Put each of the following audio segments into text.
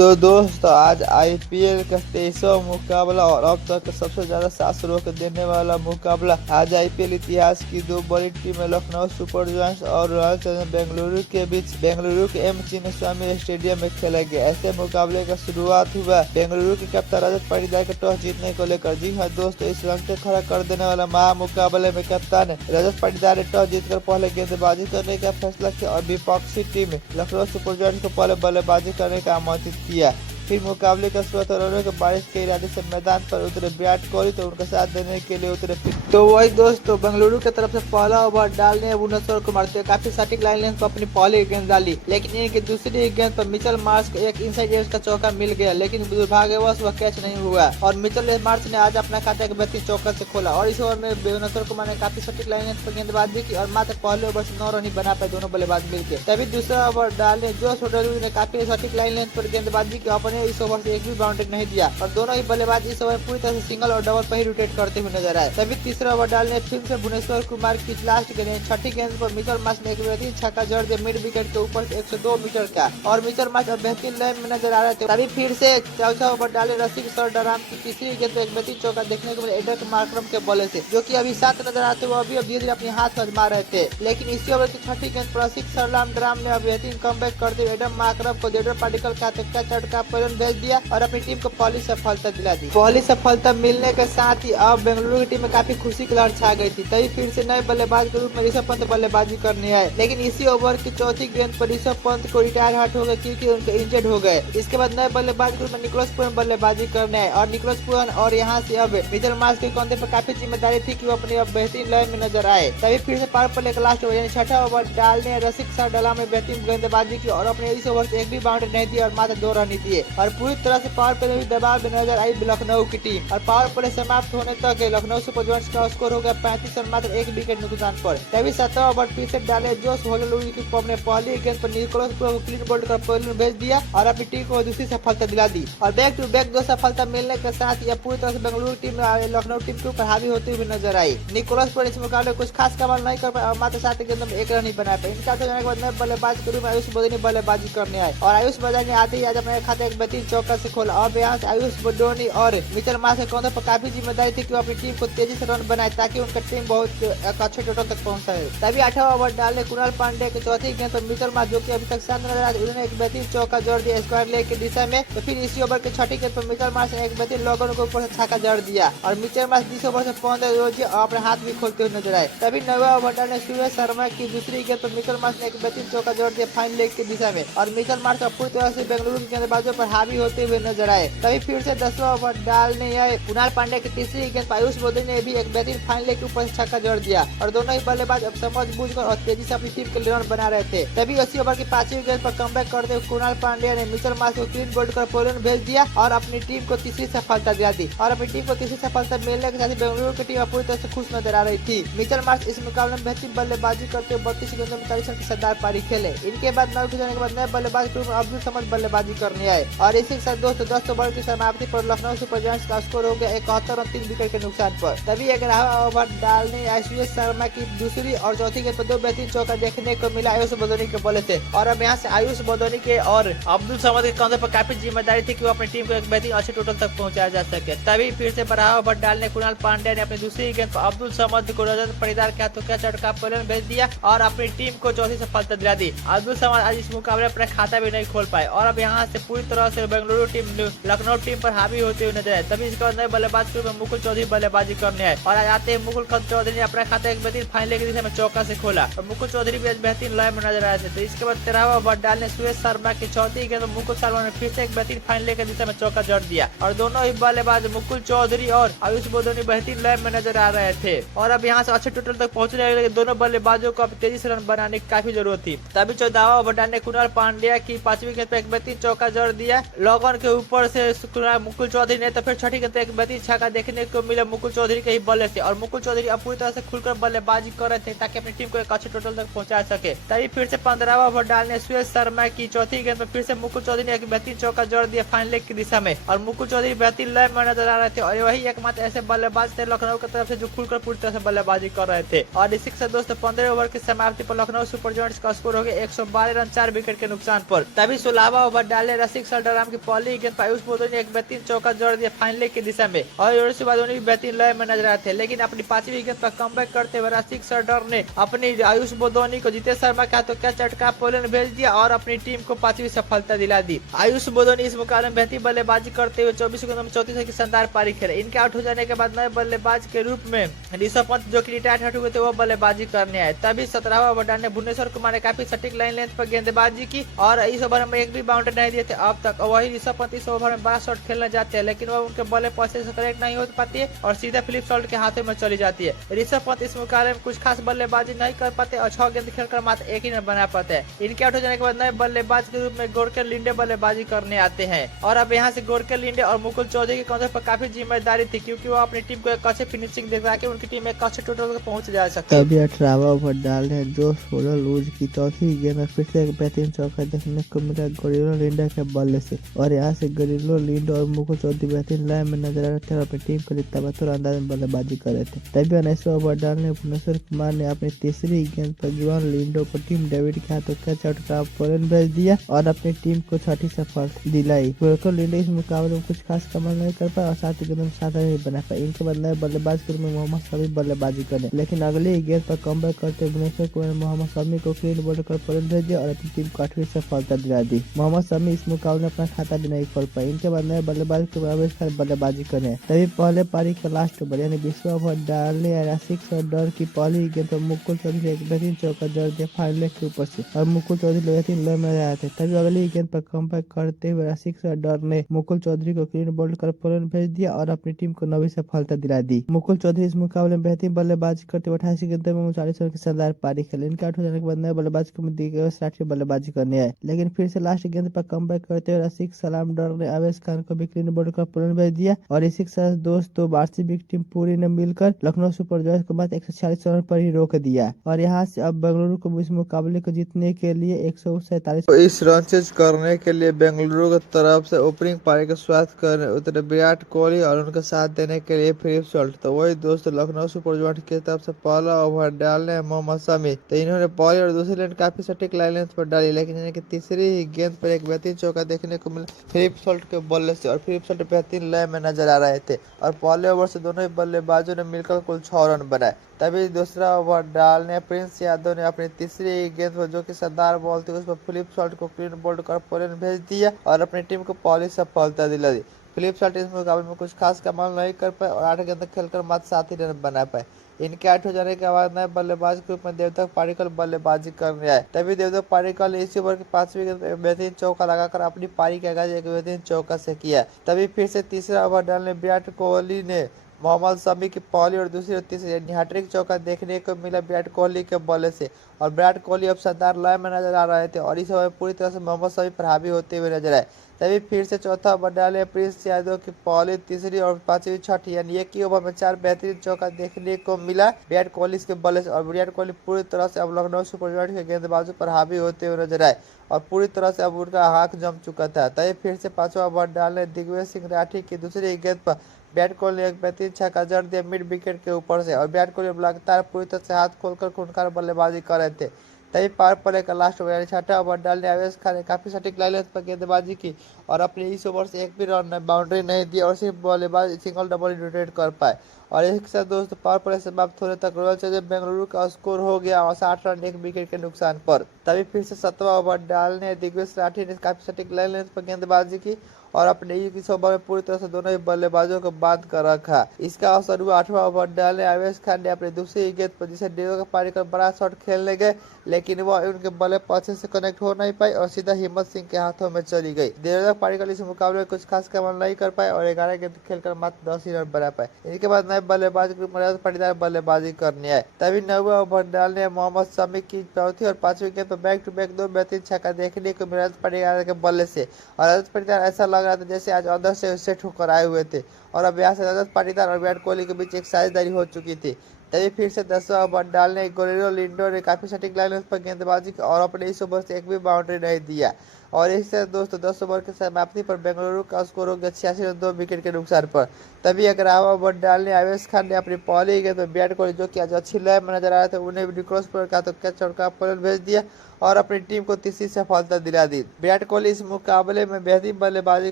तो दोस्तों आज आईपीएल का 23वां मुकाबला और अब तक का सबसे ज्यादा 7 रन देने वाला मुकाबला आज आईपीएल इतिहास की दो बड़ी टीमें लखनऊ सुपर जायंट्स और रॉयल चैलेंजर्स बेंगलुरु के बीच बेंगलुरु के एम चिन्नास्वामी स्टेडियम में खेला गया। ऐसे मुकाबले का शुरुआत हुआ बेंगलुरु के कप्तान रजत पाटीदार के टॉस जीतने को लेकर। जी हाँ दोस्तों, इस रन से खड़ा कर देने वाला महा मुकाबले में कप्तान रजत पाटीदार ने टॉस जीतकर पहले गेंदबाजी करने का फैसला किया और विपक्षी टीम लखनऊ सुपर जायंट्स को पहले बल्लेबाजी करने का आमंत्रित किया। फिर मुकाबले का शुरुआत रनों के बारिश के इरादे से मैदान पर उतरे विराट कोहली तो उनका साथ देने के लिए उतरे। तो वही दोस्तों बेंगलुरु की तरफ से पहला ओवर डालने भुवनेश्वर कुमार से काफी सटीक लाइन लेंथ पर अपनी पहली गेंद डाली, लेकिन इनकी दूसरी गेंद पर मिचेल मार्श को एक इनसाइड एज का चौका मिल गया, लेकिन दुर्भाग्यवश वह कैच नहीं हुआ और मिचेल मार्श ने आज अपना खाता एक बेहतरीन चौका से खोला। और इस ओवर में भुवनेश्वर कुमार ने काफी सटीक लाइन लेंथ पर गेंदबाजी की और मात्र पहले ओवर से 9 रन ही बना पाए दोनों बल्लेबाज मिलकर। तभी दूसरा ओवर डालने जोश होटल ने काफी सटीक लाइन लेंथ पर गेंदबाजी की, अपने इस ओवर से एक भी बाउंड्री नहीं दिया और दोनों ही बल्लेबाज इस ओवर पूरी तरह से सिंगल और डबल पर ही रोटेट करते हुए नजर आए। तभी तीसरा ओवर डालने फिर से भुवनेश्वर कुमार की लास्ट गेंद छठी गेंद पर मिचेल मार्श ने एक बेहतरीन छक्का जड़ दिया मिड विकेट के ऊपर से 102 मीटर का और मिचेल मार्श अब बेहतरीन लाइन में नजर आ रहे थे। तभी फिर से चौथा ओवर डाले रसिक सरदाराम की तीसरी गेंद पर एक बेहतरीन चौका देखने को मिला एडर मार्करम के बॉले से, जो कि अभी साथ नजर आते हुए अभी धीरे धीरे अपने हाथ आजमा रहे थे। लेकिन इसी ओवर की छठी गेंद पर रसिक सरदाराम ने बेहतरीन कमबैक करते हुए एडम मार्करम को जेडर पार्टिकल का चटका पर भेज दिया और अपनी टीम को पहली सफलता दिला दी। पहली सफलता मिलने के साथ ही अब बेंगलुरु की टीम में काफी खुशी की लहर छा गई थी। तभी फिर से नए बल्लेबाज के रूप में ऋषभ पंत बल्लेबाजी करने आए, लेकिन इसी ओवर की चौथी गेंद पर ऋषभ पंत को रिटायर हट हो गए क्योंकि उनके इंजर्ड हो गए। इसके बाद नए बल्लेबाज के रूप में निकोलस पूरन बल्लेबाजी करने आए और निकोलस पूरन और यहाँ से अब मिचेल मार्श के कंधे पर काफी जिम्मेदारी थी कि वो अपनी अब बेहतरीन लाइन में नजर आए। तभी फिर से पावर प्ले का लास्ट ओवर यानी छठा ओवर डालने रसिक सरदाराम में बेहतरीन गेंदबाजी की और अपने इस ओवर से एक भी बाउंड्री नहीं दी और मात्र 2 रन ही दिए और पूरी तरह से पावर प्ले में दबाव में नजर आई लखनऊ की टीम। और पावर प्ले समाप्त होने तक लखनऊ सुपर जायंट्स का स्कोर हो गया 35 रन मात्र एक विकेट नुकसान पर। तभी 7वां ओवर फिर से डाले जोश होटल की अपने पहली गेंद पर निकोलस पूरन को क्लीन बोल्ड कर पहले भेज दिया और अपनी टीम को दूसरी सफलता दिला दी और बैक टू बैक 2 सफलता मिलने के साथ यह पूरी तरह से बेंगलुरु टीम में लखनऊ टीम के ऊपर हावी होती हुई नजर आई। निकोलस पूरन इस मुकाबले कुछ खास कमाल नहीं कर पाए और मात्र 7 गेंद में 1 रन ही बना पाए। इनका जाने के बाद नए बल्लेबाज के रूप में आयुष बदोनी बल्लेबाजी करने आए और आयुष बदोनी ने आते ही आज अपने खाते एक बेहतरीन चौका से खोला और यहाँ से आयुष बदोनी और मिचेल मार्श के कंधों पर काफी जिम्मेदारी थी कि वो अपनी टीम को तेजी से रन बनाए ताकि उनका टीम बहुत अच्छे टोटल तक पहुंच सके। तभी 8वां ओवर डाले कुणाल पांडे की चौथी गेंद पर मिचेल मार्श जो कि अभी तक शानदार नजर आ रहे उन्होंने एक बेहतरीन चौका जड़ दिया स्क्वायर लेग की दिशा में। तो फिर इसी ओवर की छठी गेंद पर मिचेल मार्श ने एक बेहतरीन लॉगर को ऊपर से छक्का जड़ दिया और मिचेल मार्श 20 ओवर से 15 रोज अपने हाथ भी खोलते हुए नजर आए। तभी 9वां ओवर डाले सूरज शर्मा की दूसरी गेंद पर मिचेल मार्श ने एक बेहतरीन चौका जड़ दिया फाइन लेग की दिशा में और मिचेल मार्श पूरी तरह से बेंगलुरु के गेंदबाजों पर हावी होते हुए नजर आए। तभी फिर से 10वां ओवर डालने आए कुणाल पांडे की तीसरी गेंद पर आयुष बदोनी ने भी एक बेहतरीन फाइन लेग के ऊपर से छक्का जड़ दिया और दोनों ही बल्लेबाज अब समझ बूझकर और तेजी से अपनी टीम के लिए रन बना रहे थे। तभी 80 ओवर की 5वीं गेंद पर कमबैक करते हुए कुणाल पांड्या ने मिचेल मार्श को क्लीन बोल्ड कर पोलैंड भेज दिया और अपनी टीम को तीसरी सफलता दिला दी और अपनी टीम को तीसरी सफलता मिलने के साथ बेंगलुरु की टीम पूरी तरह से खुश नजर आ रही थी। मिचेल मार्श इस मुकाबले में बेहतरीन बल्लेबाजी करते हुए 32 गेंदों में 40 रन की शानदार पारी खेले। इनके बाद 9 जाने के बाद नए बल्लेबाज के रूप में अब्दुल समद बल्लेबाजी करने आए और इसी के साथ दोस्तों 10 ओवर की समाप्ति पर लखनऊ सुपर जायंट्स का स्कोर हो गया 71 रन 3 विकेट के नुकसान पर। तभी 11वां ओवर डालने आयुष शर्मा की दूसरी और चौथी गेंद पर 2 बेहतरीन चौका देखने को मिला आयुष बदोनी के बल्ले से और अब यहाँ से आयुष बदोनी के और अब्दुल समद के कंधों पर काफी जिम्मेदारी थी कि वो अपनी टीम को एक बेहतरीन अच्छे टोटल तक पहुंचाया जा सके। तभी फिर से 12वां ओवर डालने कुणाल पांड्या ने अपनी दूसरी गेंद पर अब्दुल समद को रजत पाटीदार के हाथों का चटका पोलैंड भेज दिया और अपनी टीम को चौथी सफलता दिला दी। अब्दुल समद आज इस मुकाबले अपना खाता भी नहीं खोल पाए और अब यहाँ से पूरी तरह से बेंगलुरु टीम लखनऊ टीम पर हावी होते हुए नजर आए। तभी इसके बाद नए बल्लेबाज के रूप में मुकुल चौधरी बल्लेबाजी करने आए और आज आते ही मुकुल चौधरी ने अपना खाता एक बेहतरीन फाइन लेग की दिशा में चौका से खोला और मुकुल चौधरी भी बेहतरीन लय में नजर आए थे। तो इसके बाद 13वां ओवर डालने सुरेश शर्मा की चौथी गेंद मुकुल शर्मा ने फिर से एक बेहतरीन फाइन लेग की दिशा में चौका जड़ दिया और दोनों ही बल्लेबाज मुकुल चौधरी और आयुष बदोनी बेहतरीन लय में नजर आ रहे थे और अब यहाँ से अच्छे टोटल तक पहुंचने लगे। दोनों बल्लेबाजों को अब तेजी से रन बनाने की काफी जरूरत थी। तभी 14वां ओवर डालने कुणाल पांड्या की 5वीं गेंद पर एक बेहतरीन चौका जड़ दिया लॉगर के ऊपर से मुकुल चौधरी ने। तो फिर छठी गेंद पर एक बेहतरीन छक्का देखने को मिला मुकुल चौधरी के ही बल्ले से और मुकुल चौधरी अब पूरी तरह से खुलकर बल्लेबाजी कर रहे थे ताकि अपनी टीम को एक अच्छे टोटल तक पहुंचा सके। तभी फिर से 15वां ओवर डालने सुरेश शर्मा की चौथी गेंद पर फिर से मुकुल चौधरी ने एक बेहतरीन चौका जड़ दिया फाइन लेग की दिशा में और मुकुल चौधरी बेहतरीन लय में नजर आ रहे थे और वही एकमात्र ऐसे बल्लेबाज थे लखनऊ की तरफ से जो खुलकर पूरी तरह से बल्लेबाजी कर रहे थे। और इसी के साथ दोस्तों 15 ओवर की समाप्ति पर लखनऊ सुपर जायंट्स का स्कोर हो गया 112 रन 4 विकेट के नुकसान पर। तभी 16वां ओवर डाले रसिक वडाराम की पहली गेंद पर आयुष बोधोनी ने एक बेहतरीन चौका जोड़ दिया फाइनल की दिशा में और उसके बाद उन्हें बेहतरीन लय में नजर आए थे, लेकिन अपनी 5वीं गेंद पर कमबैक करते हुए रसिक सरदार ने अपनी आयुष बोधोनी को जीतेश शर्मा के हाथों क्या चटका पोलैंड भेज दिया और अपनी टीम को 5वीं सफलता दिला दी। आयुष बोधोनी इस मुकाबले में बेहतरीन बल्लेबाजी करते हुए 24 गेंदों में 34 की शानदार पारी खेले। इनके आउट हो जाने के बाद नए बल्लेबाज के रूप में ऋषभ पंत जो कि रिटायर्ड हट हुए थे वो बल्लेबाजी करने आए। तभी 17वां ओवर डालने भुवनेश्वर कुमार ने काफी सटीक लाइन लेंथ पर गेंदबाजी की और इस ओवर में एक भी बाउंड्री नहीं दिए थे अब तक। वही ऋषभ पंत इस ओवर में 12 शॉट खेलने जाते हैं, लेकिन वह उनके बल्ले पहुंचने से करेक्ट नहीं हो पाती है और सीधे फिलिप सॉल्ट के हाथों में चली जाती है। ऋषभ पंत इस मुकाबले में कुछ खास बल्लेबाजी नहीं कर पाते और 6 गेंद खेलकर मात्र एक ही रन बना पाते हैं। इनके आउट हो जाने के बाद नए बल्लेबाज के रूप में गोरके लिंडे बल्लेबाजी करने आते हैं और अब यहाँ से गोरके लिंडे और मुकुल चौधरी के कंधे पर काफी जिम्मेदारी थी, क्योंकि वो अपनी टीम को एक अच्छे फिनिशिंग दे ताकि उनकी टीम एक अच्छे टोटल तक पहुंच जा सके। तभी 18वां ओवर डालने जो 16 लूज की चौथी गेंद में फिर से एक बेहतरीन चौका देखने को मिला गोरिल्लो लिंडा के बल्ले से और यहाँ से गोरिल्लो लिंडा और मुकुल चौधरी बेहतरीन लाइन में नजर आ रहे थे और अपनी टीम को जितना बतौर अंदाज में बल्लेबाजी कर रहे थे। तभी 19वां ओवर डालने भुवनेश्वर कुमार ने अपनी तीसरी गेंद पर गिवान लिंडो को टीम डेविड के हाथों कैच आउट का पोलैंड भेज दिया और अपनी टीम को 6ठी सफलता दिलाई। गोरको लिंडे इस मुकाबले में कुछ खास कमाल नहीं कर पाए और 7 गेंदों में 7 नहीं बना पाए। इनके बाद नए बल्लेबाज के रूप में मोहम्मद शमी बल्लेबाजी करे, लेकिन अगली गेंद पर कमबैक करते भुवनेश्वर कुमार ने मोहम्मद शमी को क्लीन बोल्ड कर पोलैंड भेज दिया और अपनी टीम को 8वीं सफलता दिला दी। मोहम्मद शमी इस मुकाबले में अपना खाता भी नहीं खोल पाए। इनके बाद नए बल्लेबाज के आवेश खान बल्लेबाजी करे। तभी पहले पारी का लास्ट ओवर यानी 20वां ओवर डालने रसिक सरदार की पहली गेंद पर मुकुल चौधरी ने एक बेहतरीन चौका जड़ दिया फाइनल के ऊपर से और मुकुल चौधरी बेहतरीन लय में आए थे। तभी अगली गेंद पर कमबैक करते हुए रसिक सरदार ने मुकुल चौधरी को क्लीन बोल्ड कर पोलैंड भेज दिया और अपनी टीम को 9वीं सफलता दिला दी। मुकुल चौधरी इस मुकाबले में बेहतरीन बल्लेबाजी करते हुए 28 गेंदों में 39 रन की शानदार पारी खेले। इनके आउट हो जाने के बाद नए बल्लेबाज को दिग्गज बल्लेबाजी करने आए, लेकिन फिर से लास्ट गेंद पर कमबैक करते हुए रसिक सलामडर ने आवेश खान को भी क्लीन बोल्ड कर पोलैंड भेज दिया और इसी के साथ दोस्तों आरसीबी की टीम पूरी ने मिलकर लखनऊ सुपर जॉयंट्स को मात्र 146 रन पर ही रोक दिया और यहाँ से अब बेंगलुरु को इस मुकाबले को जीतने के लिए 147 इस रन चेज करने के लिए बेंगलुरु की तरफ से ओपनिंग पारी का स्वागत करने उतरे विराट कोहली और उनका साथ देने के लिए फिलिप सॉल्ट। तो वही दोस्तों लखनऊ सुपर जॉयंट्स की तरफ से पहला ओवर डालने मोहम्मद शमी तो इन्होंने पहली और दूसरी गेंद काफी सटीक लाइन लेंथ पर डाली, लेकिन इनकी तीसरी ही गेंद पर एक बेहतरीन चौका देखने को मिला फिलिप सॉल्ट के बल्ले से और फिलिप सॉल्ट बेहतरीन लय में नजर आ रहे थे और पहले ओवर से दोनों ही बल्लेबाजों ने मिलकर कुल 6 रन बनाए। तभी दूसरा ओवर डालने प्रिंस यादव ने अपनी तीसरी गेंद पर जो कि शानदार बॉल थी उस पर फिलिप सॉल्ट को क्लीन बोल्ड कर पोलैंड भेज दिया और अपनी टीम को पहली सफलता दिला दी। फिलिप सॉल्ट इस मुकाबले में कुछ खास कमाल नहीं कर पाए और 8 गेंद खेलकर मात्र 7 ही रन बना पाए। इनके आउट हो जाने के बाद नए बल्लेबाज के रूप में देवदत्त पाडिक्कल बल्लेबाजी करने आए। तभी देवदत्त पाडिक्कल इसी ओवर की 5वीं गेंद में बेहतरीन चौका लगाकर अपनी पारी का आगाज एक बेहतरीन चौका से किया। तभी फिर से तीसरा ओवर डालने विराट कोहली ने मोहम्मद शमी की पहली और दूसरी और तीसरी हैट्रिक चौका देखने को मिला विराट कोहली के बल्ले से और विराट कोहली अब शानदार लय में नजर आ रहे थे और इस ओवर पूरी तरह से मोहम्मद शमी पर हावी होते हुए नजर आए। तभी फिर से चौथा ओवर डाले प्रिंस यादव की पहली, तीसरी और 5वीं, 6ठी यानी एक ही ओवर में 4 बेहतरीन चौका देखने को मिला विराट कोहली के बल्ले से और विराट कोहली पूरी तरह से अब लखनऊ सुपर जॉयंट्स के गेंदबाजों पर हावी होते हुए नजर आए और पूरी तरह से अब उनका हाथ जम चुका था। तभी फिर से 5वां ओवर डालने दिग्विजय सिंह राठी की दूसरी गेंद पर विराट कोहली ने एक बेहतरीन छक्का जड़ दिया मिड विकेट के ऊपर से और विराट कोहली लगातार पूरी तरह से हाथ खोलकर खूंखार बल्लेबाजी कर रहे थे। तभी पावर प्ले का लास्ट ओवर यानी 6ठा ओवर डालने आवेश खान ने काफी सटीक लाइन पर गेंदबाजी की और अपने इस ओवर से एक भी रन बाउंड्री नहीं दी और सिर्फ बल्लेबाज सिंगल डबल रोटेट कर पाए और एक साथ दोस्तों पावर प्ले समाप्त होने तक रॉयल चैलेंजर्स बेंगलुरु का स्कोर हो गया और 60 रन 1 विकेट के नुकसान पर। तभी फिर से 7वां ओवर डालने दिग्विजय राठी ने काफी सटीक लाइन पर गेंदबाजी की और अपने इस ओवर में पूरी तरह से दोनों ही बल्लेबाजों को बांध कर रखा। इसका असर हुआ 8वां ओवर डालने आवेश खान ने अपनी दूसरी गेंद पर जिसे देवदत्त पाडिक्कल बड़ा शॉट खेलने गए, लेकिन वह उनके बल्ले अच्छे से कनेक्ट हो नहीं पाई और सीधा हिम्मत सिंह के हाथों में चली गई। देवदत्त पाडिक्कल इस मुकाबले में कुछ खास कमाल नहीं कर पाए और 11 गेंद खेलकर मात्र 10 ही रन बना पाए। इनके बाद नए बल्लेबाज के रूप में रजत पाटीदार बल्लेबाजी करने आए। तभी 9वां ओवर डालने मोहम्मद शमी की चौथी और 5वीं गेंद पर बैक टू बैक 2 बेहतरीन छक्का देखने को मिला रजत पाटीदार के बल्ले से और रजत पाटीदार ऐसा लग रहा था जैसे आज अंदर से सेट होकर आए हुए थे और अब यहाँ से रजत पाटीदार और विराट कोहली के बीच एक साझेदारी हो चुकी थी। तभी फिर से 10वां ओवर डालने गोरिल्लो लिंडो ने काफी सटीक लाइन पर गेंदबाजी की और अपने इस ओवर से एक भी बाउंड्री नहीं दिया और इससे दोस्तों 10 ओवर की समाप्ति पर बेंगलुरु का स्कोर हो गया 86 रन 2 विकेट के नुकसान पर। तभी अग्रहवा ओवर डालने आवेश खान ने अपनी पहली गेंद में विराट कोहली जो कि आज अच्छी लय में नजर आ रहे थे उन्हें भी क्रॉस पर कहा तो कैच और पर भेज दिया और अपनी टीम को तीसरी सफलता दिला दी। विराट कोहली इस मुकाबले में बेहतरीन बल्लेबाजी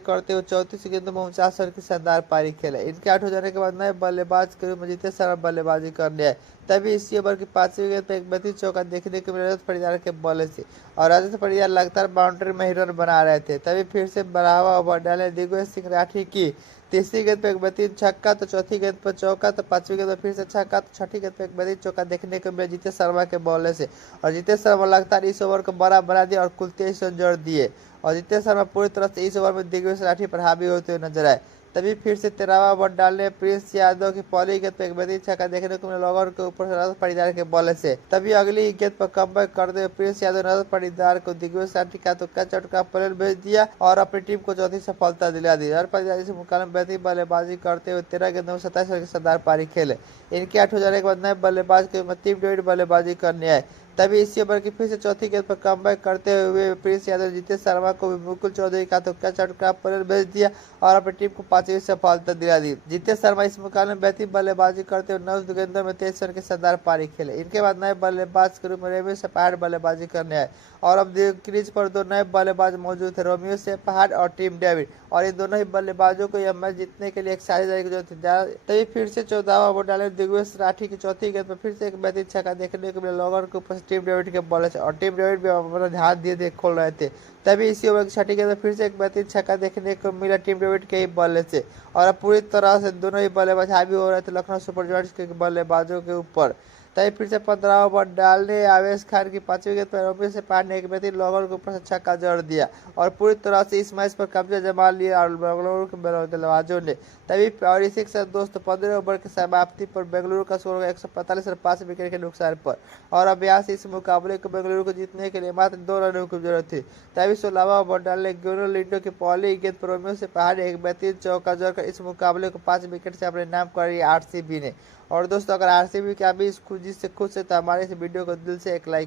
करते हुए 34 गेंदों में 49 रन की शानदार पारी खेले। इनके आउट हो जाने के बाद नए बल्लेबाज के रूप में जीते शर्मा बल्लेबाजी करने आए। तभी इसी ओवर की 5वीं गेंद पर एक बेहतरीन चौका देखने को मिला रजत पाटीदार के बल्ले से और रजत पाटीदार लगातार बाउंड्री में ही रन बना रहे थे। तभी फिर से बढ़ावा ओवर डाले दिग्विजय सिंह राठी की तीसरी गेंद पर एक बेहतरीन छक्का तो चौथी गेंद पर चौका तो 5वीं गेंद पर फिर से छक्का तो छठी गेंद पर एक बेहतरीन चौका देखने को मिला जीतेश शर्मा के बल्ले से और जीतेश शर्मा लगातार इस ओवर को बड़ा बना दिया और कुल 23 रन जोड़ दिए और जीतेश शर्मा पूरी तरह से इस ओवर में दिग्विजय राठी पर हावी होते हुए नजर आए। तभी फिर से 13वां ओवर डालने प्रिंस यादव की पहली गेंद पर एक बेहतरीन छक्का देखने को मिला लॉगर के ऊपर रजत पाटीदार के बल्ले से। तभी अगली गेंद पर कमबैक करते हुए प्रिंस यादव ने रजत पाटीदार को दिग्विजय राठी का तो कैच आउट का परेड भेज दिया और अपनी टीम को चौथी सफलता दिला दी। रजत पाटीदार इस मुकाबले में बेहतरीन बल्लेबाजी करते हुए 13 गेंदों में 27 रन की शानदार पारी खेले। इनके आउट हो जाने के बाद नए बल्लेबाज के टीम डेविड बल्लेबाजी करने आए। तभी इसी ओवर की फिर से चौथी गेंद पर कमबैक करते हुए प्रिंस यादव जीतेश शर्मा को भी मुकुल चौधरी का तो कैच आउट का परेड भेज दिया और अपनी टीम को 5वीं सफलता दिला दी। जीतेश शर्मा इस मुकाबले में बेहतरीन बल्लेबाजी करते हुए 9 गेंदों में 23 रन की शानदार पारी खेले। इनके बाद नए बल्लेबाज के रूप में रोमियो सेपाहाड बल्लेबाजी करने आए और अब क्रीज पर 2 नए बल्लेबाज मौजूद थे, रोमियो सेपाहाड और टीम डेविड, और इन दोनों ही बल्लेबाजों को यह मैच जीतने के लिए एक साझेदारी की जरूरत थी। तभी फिर से 14वां ओवर डाले दिग्विजय राठी की चौथी गेंद पर फिर से एक बेहतरीन छक्का देखने को मिला लॉगर के ऊपर टीम डेविड के बॉलर से और टीम डेविड भी अपना ध्यान दिए खोल रहे थे। तभी इसी ओवर की छठी गेंद में फिर से एक बेहतरीन छक्का देखने को मिला टीम डेविड के ही बल्ले से और अब पूरी तरह से दोनों ही बल्लेबाज हावी हो रहे थे लखनऊ सुपर जायंट्स के बल्लेबाजों के ऊपर। तभी फिर से 15 ओवर डालने आवेश खान की 5वीं गेंद पर रोमियो सेपाहाड ने एक बेहतरीन लॉगर के ऊपर से छक्का जड़ दिया और पूरी तरह से इस मैच पर कब्जा जमा लिया और बेंगलुरु के बल्लेबाजों ने। तभी और इसी के साथ दोस्तों 15 ओवर की समाप्ति पर बेंगलुरु का स्कोर 145 रन 5 विकेट के नुकसान पर और अब यहाँ से इस मुकाबले को बेंगलुरु को जीतने के लिए मात्र 2 रनों की जरूरत थी। तभी 16वां ओवर डालने ग्योनो लिंडो की पहली गेंद पर रोमियो सेपाहाड ने एक बेहतरीन चौका जड़कर इस मुकाबले को 5 विकेट से अपने नाम कर आरसीबी ने। और दोस्तों अगर आरसीबी का भी इस खुशी से खुश है तो हमारे इस वीडियो को दिल से एक लाइक